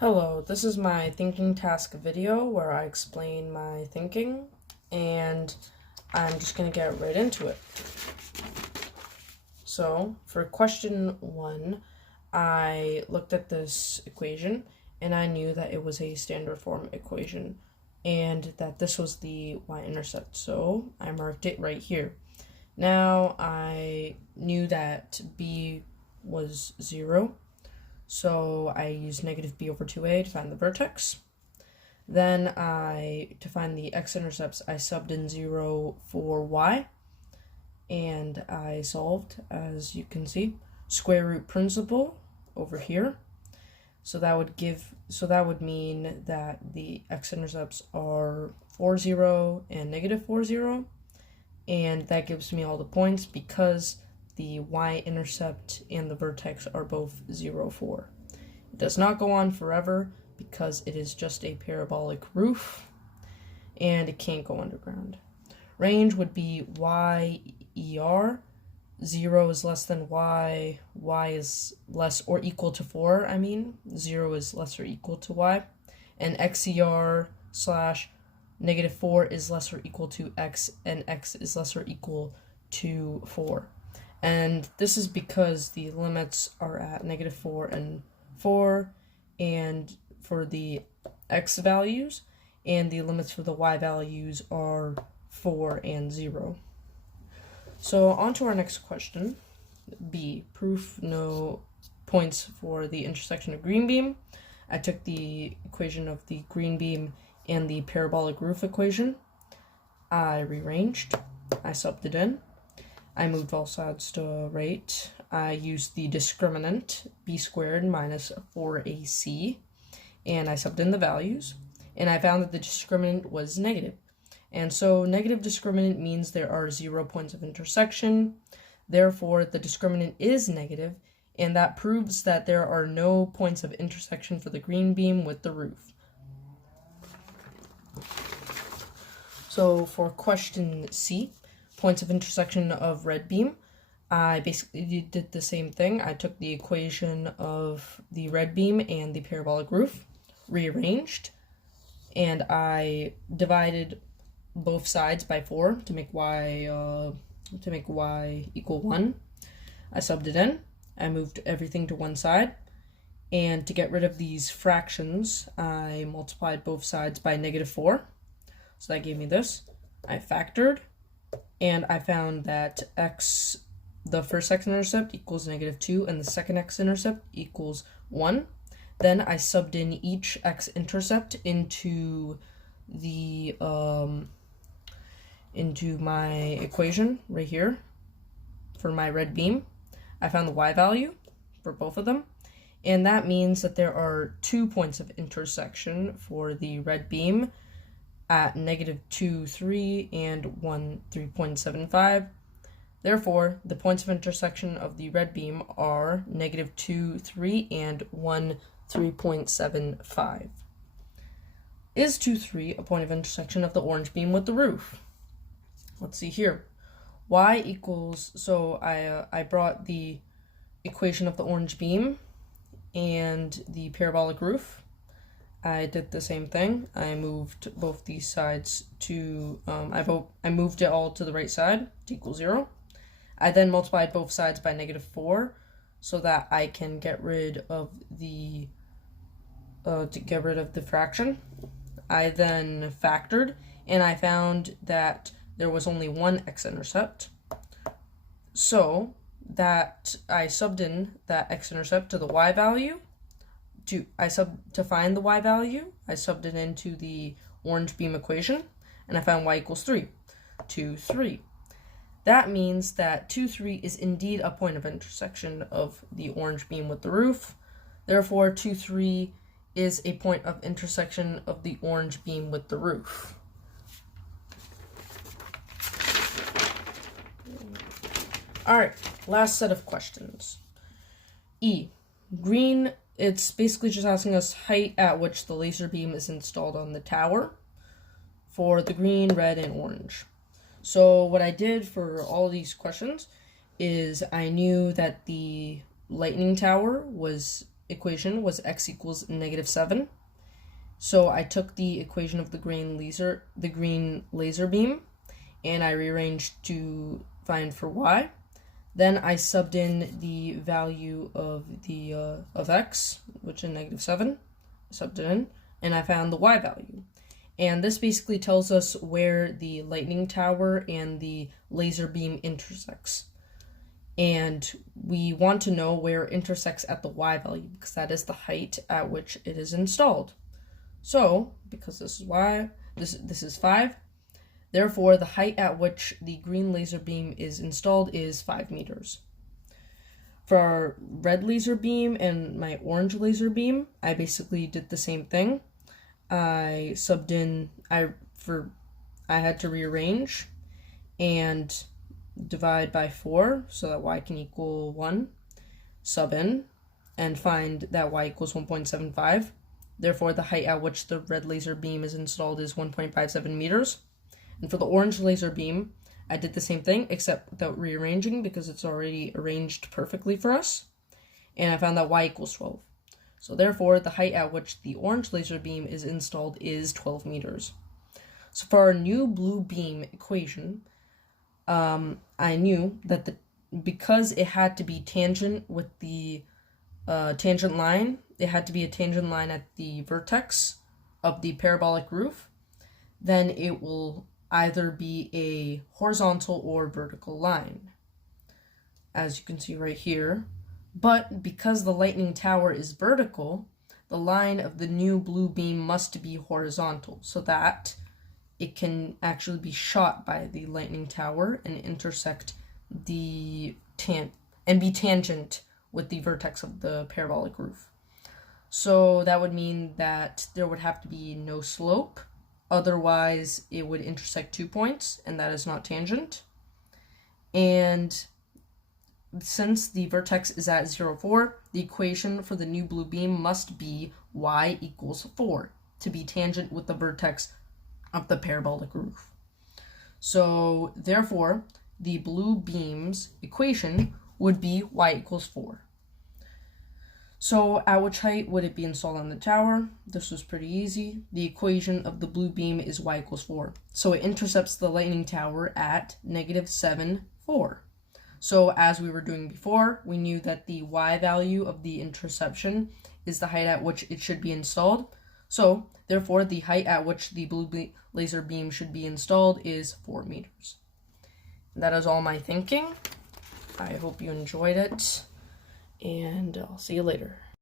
Hello, this is my thinking task video where I explain my thinking, and I'm just going to get right into it. So, for question 1, I looked at this equation, and I knew that it was a standard form equation, and that this was the y-intercept, so I marked it right here. Now, I knew that b was 0, so I used negative b over 2a to find the vertex. Then to find the x-intercepts, I subbed in 0 for y, and I solved, as you can see, square root principle over here. So that would mean that the x-intercepts are 4, 0, and negative 4, 0, and that gives me all the points because the y-intercept and the vertex are both 0, 4. It does not go on forever because it is just a parabolic roof, and it can't go underground. Range would be y-er. 0 is less than y, y is less or equal to 4, 0 is less or equal to y, and xer slash negative 4 is less or equal to x, and x is less or equal to 4. And this is because the limits are at negative 4 and 4, and for the x values, and the limits for the y values are 4 and 0. So on to our next question, B, proof no points for the intersection of green beam. I took the equation of the green beam and the parabolic roof equation. I rearranged, I subbed it in, I moved all sides to right. I used the discriminant b squared minus 4ac, and I subbed in the values, and I found that the discriminant was negative. And so negative discriminant means there are 0 points of intersection. Therefore, the discriminant is negative, and that proves that there are no points of intersection for the green beam with the roof. So for question C, points of intersection of red beam, I basically did the same thing. I took the equation of the red beam and the parabolic roof, rearranged, and I divided both sides by 4 to make y equal 1. I subbed it in. I moved everything to one side, and to get rid of these fractions, I multiplied both sides by negative 4. So that gave me this. I factored, and I found that the first x-intercept equals negative 2, and the second x-intercept equals 1. Then I subbed in each x-intercept into my equation right here for my red beam. I found the y value for both of them, and that means that there are 2 points of intersection for the red beam at negative 2, 3, and 1, 3.75. Therefore, the points of intersection of the red beam are negative 2, 3, and 1, 3.75. Is 2, 3 a point of intersection of the orange beam with the roof? Let's see here. Y equals, so I brought the equation of the orange beam and the parabolic roof. I did the same thing. I moved both these sides to, I moved it all to the right side to equal 0. I then multiplied both sides by negative 4 so that I can get rid of the fraction. I then factored, and I found that there was only one x-intercept. So that I subbed in that x-intercept to the y value. To find the y value, I subbed it into the orange beam equation, and I found y equals 3. 2, 3. That means that 2, 3 is indeed a point of intersection of the orange beam with the roof. Therefore, 2, 3 is a point of intersection of the orange beam with the roof. Alright, last set of questions. E. Green, it's basically just asking us height at which the laser beam is installed on the tower for the green, red, and orange. So what I did for all these questions is I knew that the lightning tower was equation was x equals -7. So I took the equation of the green laser beam, and I rearranged to find for y. Then I subbed in the value of x, which is -7. Subbed it in, and I found the y value. And this basically tells us where the lightning tower and the laser beam intersects. And we want to know where it intersects at the y value, because that is the height at which it is installed. So, because this is y, this is 5, therefore the height at which the green laser beam is installed is 5 meters. For our red laser beam and my orange laser beam, I basically did the same thing. I subbed in, I had to rearrange and divide by 4 so that y can equal 1, sub in, and find that y equals 1.75. Therefore, the height at which the red laser beam is installed is 1.57 meters. And for the orange laser beam, I did the same thing, except without rearranging because it's already arranged perfectly for us. And I found that y equals 12. So therefore, the height at which the orange laser beam is installed is 12 meters. So for our new blue beam equation, I knew that because it had to be tangent with the tangent line, it had to be a tangent line at the vertex of the parabolic roof, then it will either be a horizontal or vertical line, as you can see right here. But because the lightning tower is vertical, the line of the new blue beam must be horizontal so that it can actually be shot by the lightning tower and intersect and be tangent with the vertex of the parabolic roof. So that would mean that there would have to be no slope, otherwise it would intersect 2 points, and that is not tangent. And since the vertex is at 0, 4, the equation for the new blue beam must be y equals 4 to be tangent with the vertex of the parabolic roof. So therefore, the blue beam's equation would be y equals 4. So at which height would it be installed on the tower? This was pretty easy. The equation of the blue beam is y equals 4. So it intercepts the lightning tower at -7, 4. So as we were doing before, we knew that the y value of the interception is the height at which it should be installed. So therefore, the height at which the blue laser beam should be installed is 4 meters. That is all my thinking. I hope you enjoyed it, and I'll see you later.